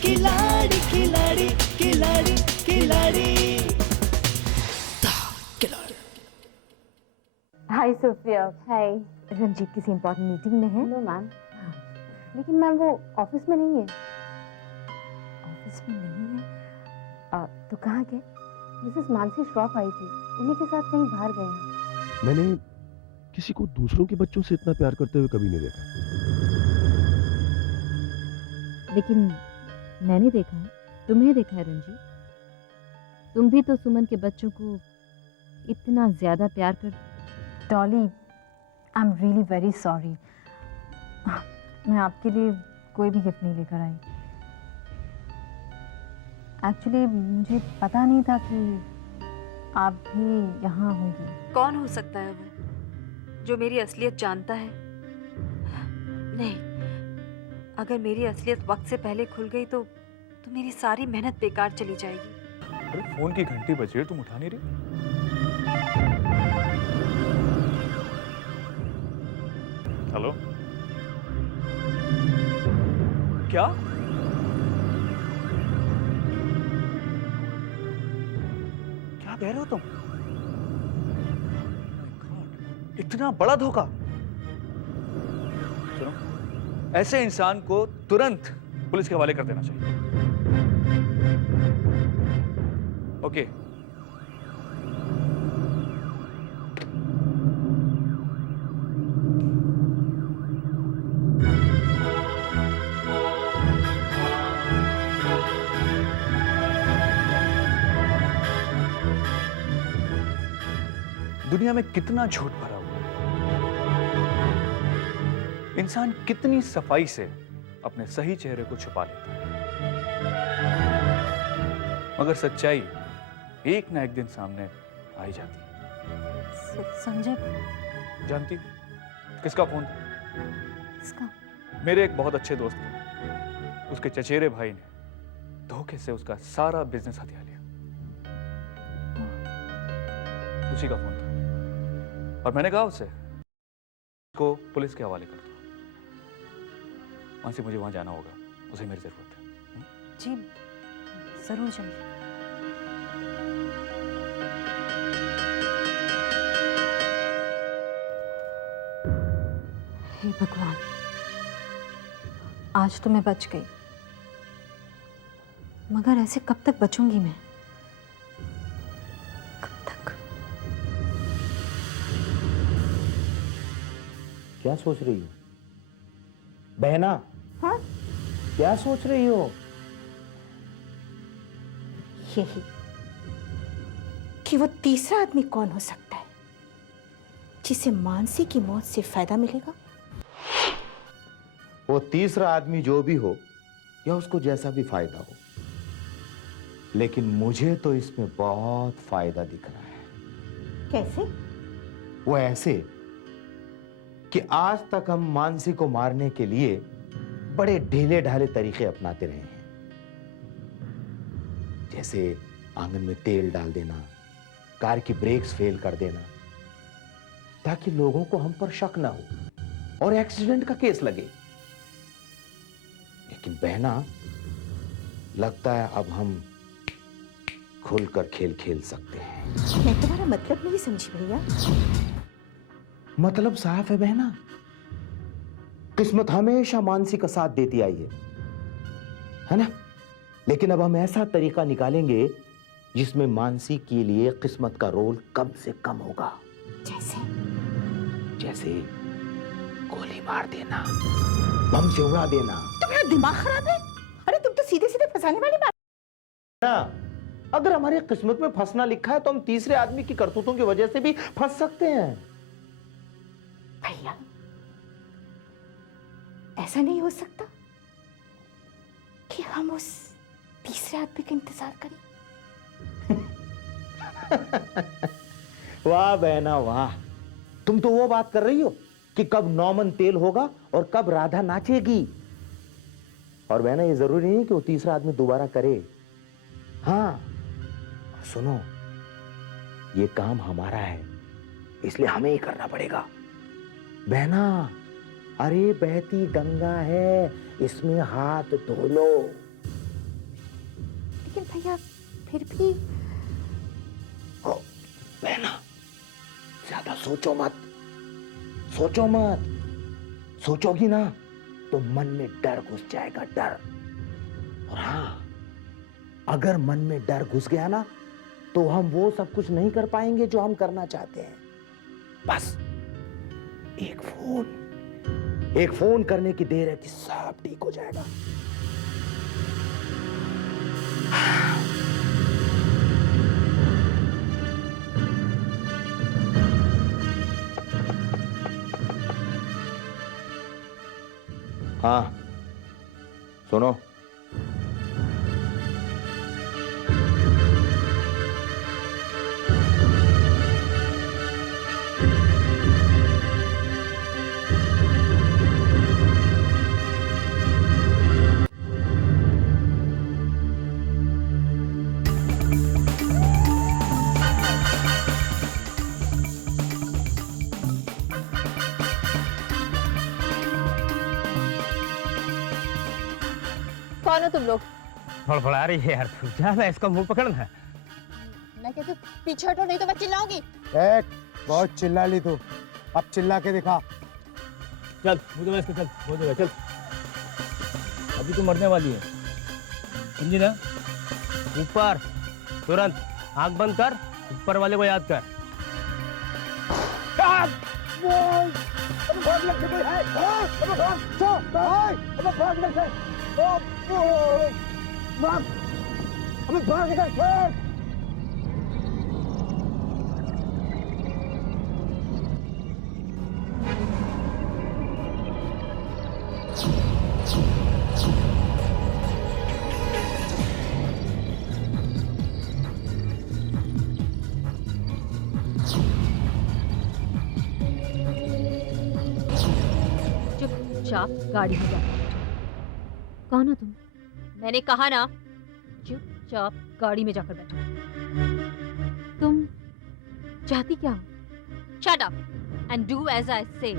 खिलाड़ी खिलाड़ी खिलाड़ी खिलाड़ी हाय सोफिया। हाय। रंजीत किसी इंपॉर्टेंट मीटिंग में है? No ma'am. लेकिन मैम वो ऑफिस में नहीं है। ऑफिस में नहीं है? तो कहाँ गए? मिसेस मानसी श्रॉफ आई थी, उन्हीं के साथ कहीं बाहर गए हैं। मैंने किसी को दूसरों के बच्चों से इतना प्यार करते हुए कभी नहीं देखा। लेकिन मैंने देखा है, तुम्हें देखा है रंजीत। तुम भी तो सुमन के बच्चों को इतना ज्यादा प्यार कर। Dolly, I am really very sorry. मैं आपके लिए कोई भी गिफ्ट नहीं लेकर आई। एक्चुअली मुझे पता नहीं था कि आप भी यहाँ होंगी। कौन हो सकता है वो जो मेरी असलियत जानता है? नहीं, अगर मेरी असलियत वक्त से पहले खुल गई तो मेरी सारी मेहनत बेकार चली जाएगी। अरे फोन की घंटी बज रही है, तुम उठा नहीं रही? हेलो, क्या? क्या कह रहे हो तुम? इतना बड़ा धोखा! सुनो, ऐसे इंसान को तुरंत पुलिस के हवाले कर देना चाहिए। ओके। दुनिया में कितना झूठ भरा हुआ है। इंसान कितनी सफाई से अपने सही चेहरे को छुपा लेता है, मगर सच्चाई एक ना एक दिन सामने आ ही जाती है। संजय? जानती हो किसका फोन था? इसका? मेरे एक बहुत अच्छे दोस्त थे। उसके चचेरे भाई ने धोखे से उसका सारा बिजनेस हथिया लिया। उसी का फोन था और मैंने कहा उससे को पुलिस के हवाले कर दो। मानसी, मुझे वहां जाना होगा, उसे मेरी जरूरत है। जी जरूर जाइए। हे भगवान, आज तो मैं बच गई, मगर ऐसे कब तक बचूंगी मैं? कब तक? क्या सोच रही हो बहना? हाँ? क्या सोच रही हो? यही कि वो तीसरा आदमी कौन हो सकता है जिसे मानसी की मौत से फायदा मिलेगा। वो तीसरा आदमी जो भी हो या उसको जैसा भी फायदा हो, लेकिन मुझे तो इसमें बहुत फायदा दिख रहा है। कैसे? वो ऐसे कि आज तक हम मानसी को मारने के लिए बड़े ढीले ढाले तरीके अपनाते रहे हैं, जैसे आंगन में तेल डाल देना, कार की ब्रेक्स फेल कर देना, ताकि लोगों को हम पर शक ना हो और एक्सीडेंट का केस लगे। लेकिन बहना, लगता है अब हम खुलकर खेल खेल सकते हैं। मैं तुम्हारा मतलब नहीं समझी भैया। मतलब साफ है बहना, किस्मत हमेशा मानसी का साथ देती आई है ना? लेकिन अब हम ऐसा तरीका निकालेंगे जिसमें मानसी के लिए किस्मत का रोल कम से कम होगा। जैसे? जैसे गोली मार देना, बम से उड़ा देना। तुम्हारा दिमाग खराब है? अरे तुम तो सीधे सीधे फंसाने वाली बात ना, अगर हमारी किस्मत में फंसना लिखा है तो हम तीसरे आदमी की करतूतों की वजह से भी फंस सकते हैं। भैया, ऐसा नहीं हो सकता कि हम उस तीसरे आदमी का इंतजार करें। वाह बहना वाह, तुम तो वो बात कर रही हो कि कब नौमन तेल होगा और कब राधा नाचेगी। और बहना, ये जरूरी नहीं कि वो तीसरा आदमी दोबारा करे। हाँ सुनो, ये काम हमारा है, इसलिए हमें ही करना पड़ेगा बहना। अरे बहती गंगा है, इसमें हाथ धो लो। लेकिन भैया फिर भी बहना, ज्यादा सोचो मत, सोचो मत। सोचोगी ना तो मन में डर घुस जाएगा, डर। और हाँ, अगर मन में डर घुस गया ना तो हम वो सब कुछ नहीं कर पाएंगे जो हम करना चाहते हैं। बस एक फोन करने की देर है कि सब ठीक हो जाएगा। हाँ सुनो, कौन हो तुम लोग? फड़फड़ा रही है यार तू, जा ना इसका मुंह पकड़ना। मैं कहती हूँ पीछे हटो, नहीं तो मैं चिल्लाऊंगी। बहुत चिल्ला ली तू, अब चिल्ला के दिखा। चल मुझे इसको, चल हो जाएगा, चल। अभी तू मरने वाली है, समझी ना? ऊपर तुरंत आंख बंद कर, ऊपर वाले को याद कर। चुपचाप गाड़ी में जा। कौन हो तुम? मैंने कहा ना, चुपचाप गाड़ी में जाकर बैठो। तुम चाहती क्या हो? Shut up and do as I say.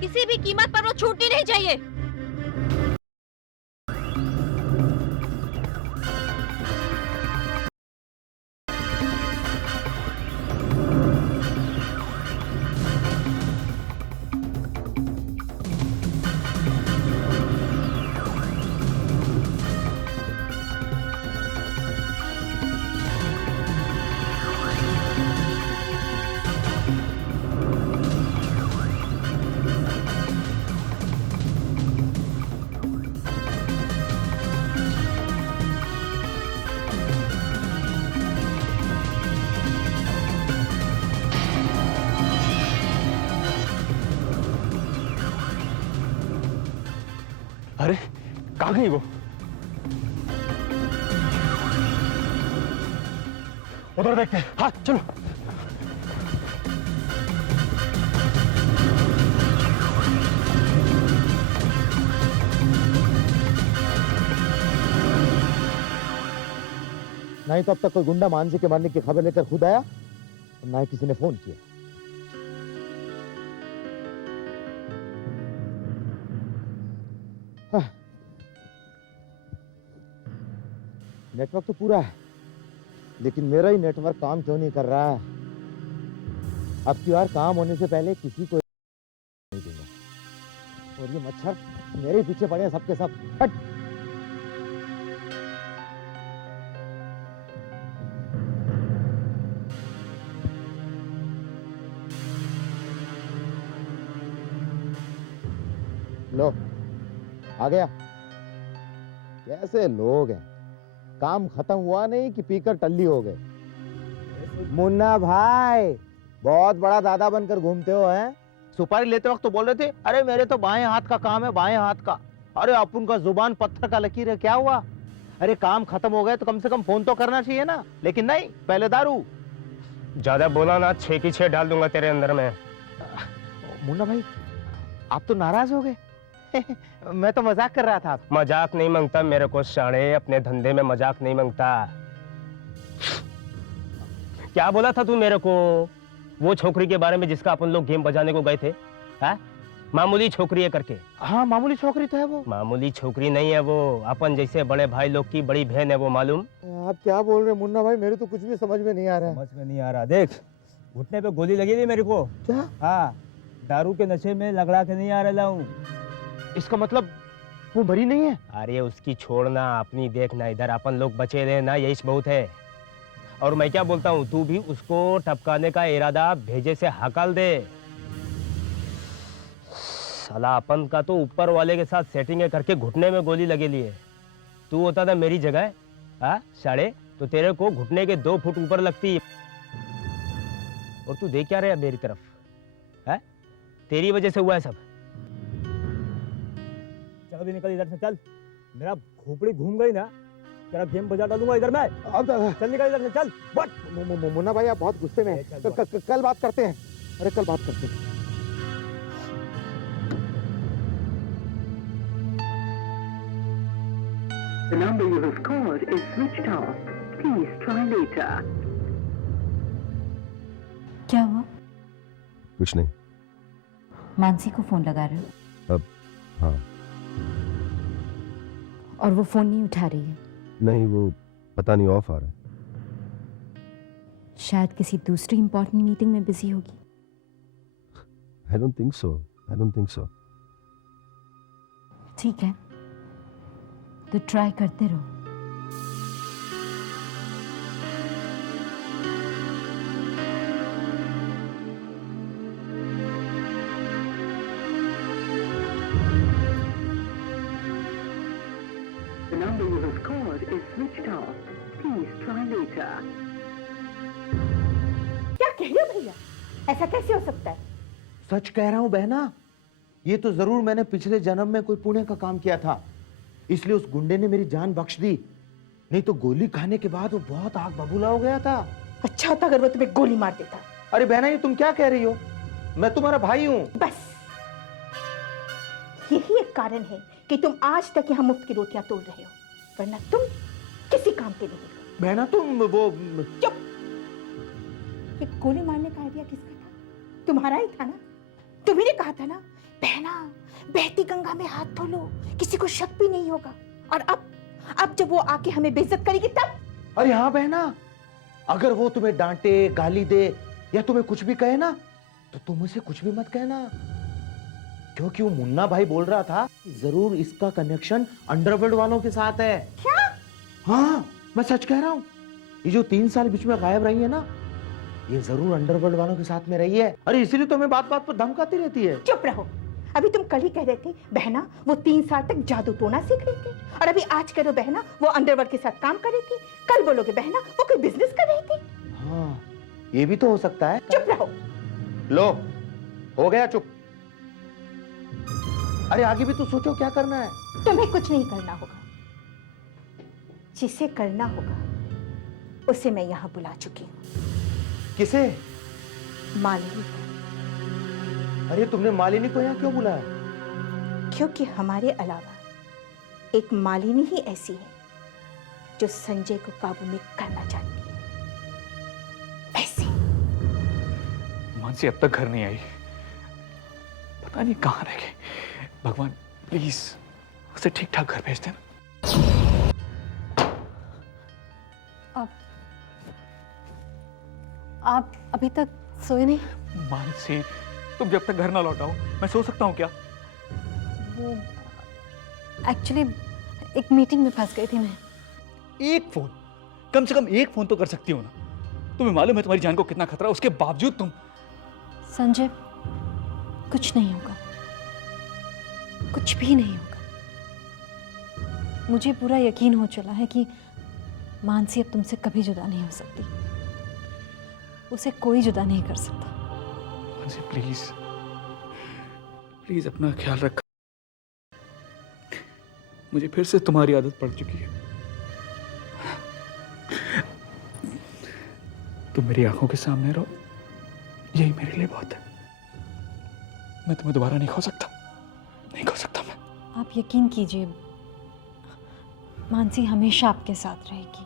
किसी भी कीमत पर वो छूटनी नहीं चाहिए। अरे कहाँ गई वो? उधर देखते हैं। हाँ चलो। नहीं तो अब तक कोई गुंडा मानसी के मरने की खबर लेकर खुद आया, और ना ही किसी ने फोन किया। नेटवर्क तो पूरा है, लेकिन मेरा ही नेटवर्क काम क्यों नहीं कर रहा है? अब की बार काम होने से पहले किसी को नहीं दूंगा। और ये मच्छर मेरे पीछे पड़े हैं सबके सब। हट। लो आ गया। कैसे लोग हैं, काम खत्म हुआ नहीं कि पीकर टल्ली हो गए। मुन्ना भाई बहुत बड़ा दादा बनकर घूमते हो हैं? सुपारी लेते वक्त तो बोल रहे थे अरे मेरे तो बाएं हाथ का काम है, बाएं हाथ का। अरे अपन का जुबान पत्थर का लकीर है, क्या हुआ? अरे काम खत्म हो गए तो कम से कम फोन तो करना चाहिए ना, लेकिन नहीं, पहले दारू। ज्यादा बोला ना, 6 की 6 डाल दूंगा तेरे अंदर में। मुन्ना भाई आप तो नाराज हो गए। मैं तो मजाक कर रहा था। मजाक नहीं मांगता मेरे को साढ़े, अपने धंधे में मजाक नहीं मांगता। क्या बोला था तू मेरे को? वो छोकरी के बारे में जिसका अपन लोग गेम बजाने को गए थे? हाँ, मामूली छोकरी है करके। हाँ मामूली छोकरी तो है वो। मामूली छोकरी नहीं है वो, अपन जैसे बड़े भाई लोग की बड़ी बहन है वो, मालूम? आप क्या बोल रहे हैं मुन्ना भाई, मेरे तो कुछ भी समझ में नहीं आ रहा है। समझ में नहीं आ रहा। देख, घुटने पे गोली लगी थी मेरे को। क्या? हाँ, दारू के नशे में लगड़ा के नहीं आ रहा हूँ। इसका मतलब वो मरी नहीं है? अरे उसकी छोड़ना, अपनी देखना, इधर अपन लोग बचे रहे ना, यही बहुत है। और मैं क्या बोलता हूँ, तू भी उसको टपकाने का इरादा भेजे से हकल दे। साला अपन का तो ऊपर वाले के साथ सेटिंग करके घुटने में गोली लगे लिए। तू होता था मेरी जगह, हाँ साढ़े, तो तेरे को घुटने के 2 फुट ऊपर लगती। और तू देख क्या रहे मेरी तरफ? है तेरी वजह से हुआ है सब। चल अभी निकल इधर से, चल। मेरा खोपड़ी घूम गई ना, तेरा गेम बजा डालूंगा इधर मैं। अब चल निकल इधर से, चल। मुन्ना भाई आप बहुत गुस्से में हैं। कल बात करते हैं। अरे कल बात करते हैं। The number you have called is switched off. Please try later. क्या हुआ? कुछ नहीं। मानसी को फोन लगा रहे हो? अब हाँ। और वो फोन नहीं उठा रही है? नहीं, वो पता नहीं ऑफ आ रहा है। शायद किसी दूसरी इंपॉर्टेंट मीटिंग में बिजी होगी। I don't think so. I don't think so. ठीक है, तो ट्राई करते रहो। The number you have called is switched off. Please try later. क्या कह रहे हो भैया? ऐसा कैसे हो सकता है? सच कह रहा हूँ बहना, ये तो जरूर मैंने पिछले जन्म में कोई पुण्य का काम किया था, इसलिए उस गुंडे ने मेरी जान बख्श दी। नहीं तो गोली खाने के बाद वो बहुत आग बबूला हो गया था। अच्छा होता अगर वो तुम्हें गोली मार देता। अरे बहना, ये तुम क्या कह रही हो? मैं तुम्हारा भाई हूँ। बस यही एक कारण है कि तुम आज तक यहाँ मुफ्त की रोटियां तोड़ रहे हो, वरना तुम किसी काम के नहीं हो। बहना तुम वो चुप! ये गोली मारने का आइडिया किसका था? तुम्हारा ही था ना? तुम्ही ने कहा था ना, बहना बहती गंगा में हाथ धो लो, किसी को शक भी नहीं होगा। और अब जब वो आके हमें बेइज्जत करेगी तब? अरे हाँ बहना, अगर वो तुम्हें डांटे, गाली दे या तुम्हें कुछ भी कहे ना, तो तुम उसे कुछ भी मत कहना, क्योंकि वो मुन्ना भाई बोल रहा था जरूर इसका कनेक्शन अंडरवर्ल्ड वालों के साथ है। क्या? हाँ, मैं सच कह रहा हूँ। ये जो 3 साल बीच में गायब रही है ना, ये जरूर अंडरवर्ल्ड वालों के साथ में रही है। अरे इसीलिए तो हमें बात बात पर धमकाती रहती है। चुप रहो। अभी तुम कल ही कह रहे थे बहना वो 3 साल तक जादू टोना सीख रही थी, और अभी आज कह रहे हो बहना वो अंडरवर्ल्ड के साथ काम कर रही थी। कल बोलोगे बहना वो कोई बिजनेस कर रही थी। हाँ, ये भी तो हो सकता है। चुप रहो। लो, हो गया चुप। अरे आगे भी तो सोचो क्या करना है। तुम्हें कुछ नहीं करना होगा, जिसे करना होगा उसे मैं यहाँ बुला चुकी हूँ। किसे? मालिनी को। अरे तुमने मालिनी को यहाँ क्यों बुलाया? क्योंकि हमारे अलावा एक मालिनी ही ऐसी है जो संजय को काबू में करना चाहती है। ऐसी मानसी अब तक घर नहीं आई, पता नहीं कहाँ रह गई। भगवान प्लीज उसे ठीक ठाक घर भेज देना। आप अभी तक सोए नहीं? मानसी, तुम जब तक घर ना लौटाओ मैं सो सकता हूँ क्या? वो एक्चुअली एक मीटिंग में फंस गई थी मैं। एक फोन, कम से कम एक फोन तो कर सकती हो ना। तुम्हें मालूम है तुम्हारी जान को कितना खतरा, उसके बावजूद तुम। संजय, कुछ नहीं होगा, कुछ भी नहीं होगा। मुझे पूरा यकीन हो चला है कि मानसी अब तुमसे कभी जुदा नहीं हो सकती। उसे कोई जुदा नहीं कर सकता। मानसी प्लीज, प्लीज अपना ख्याल रख। मुझे फिर से तुम्हारी आदत पड़ चुकी है। तुम मेरी आंखों के सामने रहो, यही मेरे लिए बहुत है। मैं तुम्हें दोबारा नहीं खो सकता, नहीं खो सकता मैं। आप यकीन कीजिए, मानसी हमेशा आपके साथ रहेगी।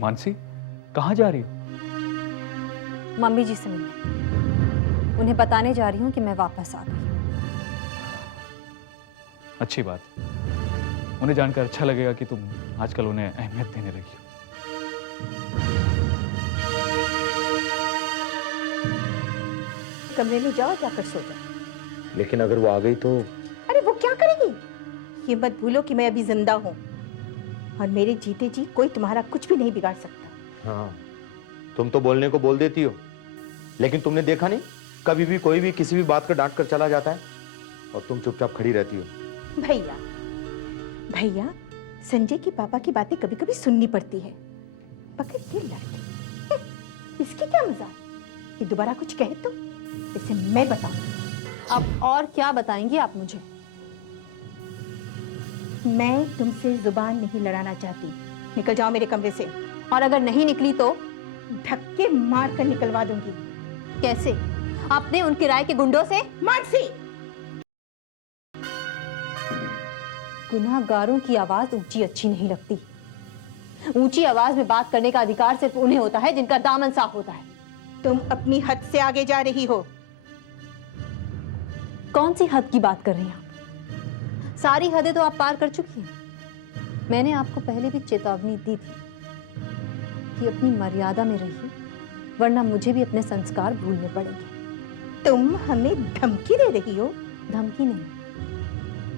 मानसी, कहाँ जा रही हो? मम्मी जी से मिलने, उन्हें बताने जा रही हूँ कि मैं वापस आ गई। अच्छी बात, उन्हें जानकर अच्छा लगेगा कि तुम आजकल उन्हें अहमियत देने लगी हो। कमरे में जाओ, जाकर सो जाओ। लेकिन अगर वो आ गई तो? अरे वो क्या करेगी? ये मत भूलो कि मैं अभी जिंदा हूँ और मेरे जीते जी कोई तुम्हारा कुछ भी नहीं बिगाड़ सकता। हाँ, तुम तो बोलने को बोल देती हो, लेकिन तुमने देखा नहीं, कभी भी कोई भी किसी भी बात का डांट कर चला जाता है और तुम चुपचाप खड़ी रहती हो। भैया, भैया, संजय की पापा की बातें कभी कभी सुननी पड़ती है, मगर ये लड़की, इसकी क्या मजाल कि दोबारा कुछ कहे तो इसे मैं बताऊंगी। अब और क्या बताएंगी आप मुझे? मैं तुमसे जुबान नहीं लड़ाना चाहती, निकल जाओ मेरे कमरे से। और अगर नहीं निकली तो? धक्के मार कर निकलवा दूंगी। कैसे? आपने उन किराए के गुंडों से? मानसी, गुनाहगारों की आवाज ऊंची अच्छी नहीं लगती। ऊंची आवाज में बात करने का अधिकार सिर्फ उन्हें होता है जिनका दामन साफ होता है। तुम अपनी हद से आगे जा रही हो। कौन सी हद की बात कर रही हैं आप? सारी हदें तो आप पार कर चुकी हैं। मैंने आपको पहले भी चेतावनी दी थी कि अपनी मर्यादा में रहिए, वरना मुझे भी अपने संस्कार भूलने पड़ेंगे। तुम हमें धमकी दे रही हो? धमकी नहीं,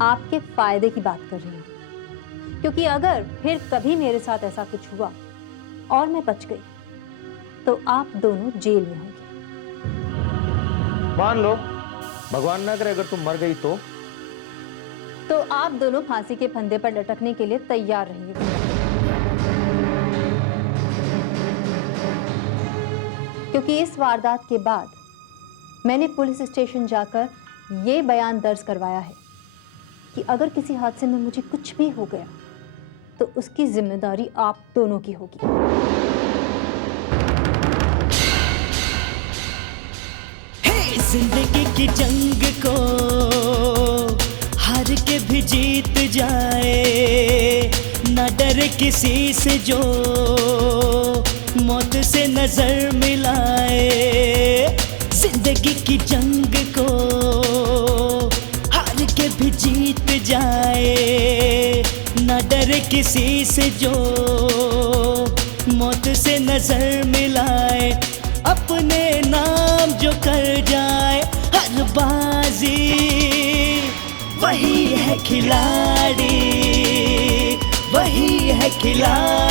आपके फायदे की बात कर रही हूँ, क्योंकि अगर फिर कभी मेरे साथ ऐसा कुछ हुआ और मैं बच गई तो आप दोनों जेल में होंगे। मान लो, भगवान ना करे अगर तुम मर गई तो आप दोनों फांसी के फंदे पर लटकने के लिए तैयार रहिए। क्योंकि इस वारदात के बाद मैंने पुलिस स्टेशन जाकर ये बयान दर्ज करवाया है कि अगर किसी हादसे में मुझे कुछ भी हो गया तो उसकी जिम्मेदारी आप दोनों की होगी। जिंदगी की जंग को हार के भी जीत जाए, न डरे किसी से जो मौत से नजर मिलाए। जिंदगी की जंग को हार के भी जीत जाए, न डरे किसी से जो मौत से नजर मिलाए। अपने नाम जो कर जाए हर बाजी, वही है खिलाड़ी, वही है खिलाड़ी।